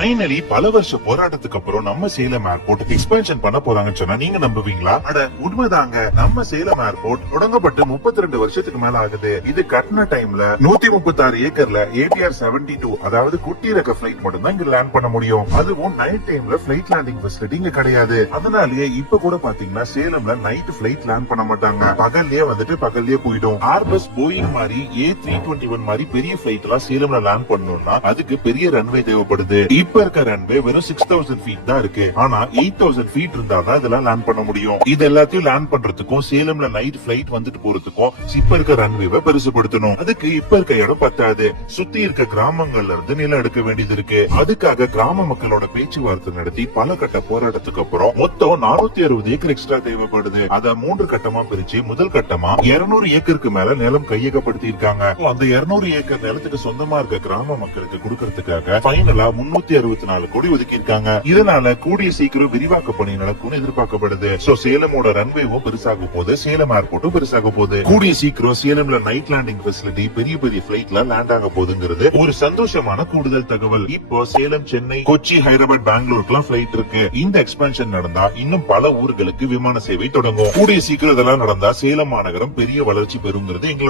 Finally பல வருஷ போராட்டத்துக்கு அப்புறம் நம்ம சேலம் ஏர்போர்ட் எக்ஸ்பென்ஷன் பண்ண போறாங்கன்னு சொன்னா நீங்க நம்புவீங்களா? அட உண்மைதாங்க. நம்ம சேலம் ஏர்போர்ட் தொடங்கப்பட்டு 32 வருஷத்துக்கு மேல ஆகுது. இது கட்டின டைம்ல 136 ஏக்கர்ல ATR 72 அதாவது குட்டி ரக பிளைட் மட்டும் தான் இங்க லேண்ட் பண்ண முடியும். அதுவும் நைட் டைம்ல பிளைட் லேண்டிங் ஃபெசிலிட்டி இங்க கிடையாது. அதனாலேயே இப்ப கூட பாத்தீங்கன்னா சேலம்ல நைட் பிளைட் லேண்ட் பண்ண மாட்டாங்க. பகல்லயே போயிடும். ஆர்பஸ் போயிங் மாதிரி A321 மாதிரி பெரிய பிளைட் எல்லாம் சேலம்ல லேண்ட் பண்ணணும்னா அதுக்கு பெரிய ரன்வே தேவைப்படுது. இப்ப இருக்க ரன்வே வெறும் 6000 ஃபீட் தான் இருக்கு. ஆனா 8000 ஃபீட் இருந்தா தான் இதெல்லாம் லேண்ட் பண்ண முடியும். இது எல்லாத்தையும் லேண்ட் பண்றதுக்கும் சேலம்ல நைட் பிளைட் வந்துட்டு போறதுக்கும் இப்ப இருக்க ரன்வேவை பெருசுபடுத்தணும். அதுக்கு இப்ப இருக்க இடம் பத்தாது. சுத்தி இருக்க கிராமங்கள்ல இருந்து நிலம் எடுக்க வேண்டியது இருக்கு. அதுக்காக கிராம மக்களோட பேச்சுவார்த்தை நடத்தி பல கட்ட போராட்டத்துக்கு அப்புறம் மொத்தம் 460 ஏக்கர் எக்ஸ்ட்ரா தேவைப்படுது. அத 3 கட்டமா பிரிச்சு முதல் கட்டமா 200 ஏக்கருக்கு மேல நிலம் கையகப்படுத்தி இருக்காங்க. அந்த 200 ஏக்கர் நிலத்துக்கு சொந்தமா இருக்க கிராம மக்களுக்கு கொடுக்கறதுக்காக ஃபைனலா 364 கோடி ஒதுக்கி இருக்காங்க. இதனால கூடிய சீக்கிரம் விரிவாக்க பணி நடக்கும்னு எதிர்பார்க்கப்படுது. சோ சேலமோட ரன்வேவும் பெருசாக போகுது, சேலம் ஏர்போர்ட்டும் பெருசாக போகுது. கூடிய சீக்கிரம் சேலம்ல நைட் லேண்டிங் ஃபெசிலிட்டி பெரிய பெரிய பிளைட்ல லேண்ட் ஆக போகுதுங்கிறது ஒரு சந்தோஷமான கூடுதல் தகவல். இப்போ சேலம், சென்னை, கொச்சி, ஹைதராபாத், பெங்களூருக்குலாம் பிளைட் இருக்கு. இந்த எக்ஸ்பென்ஷன் நடந்தா இன்னும் பல ஊர்களுக்கு விமான சேவை தொடங்கும். கூடிய சீக்கிரம் இதெல்லாம் நடந்தா சேலம் மாநகரம் பெரிய வளர்ச்சி பெறுங்கிறது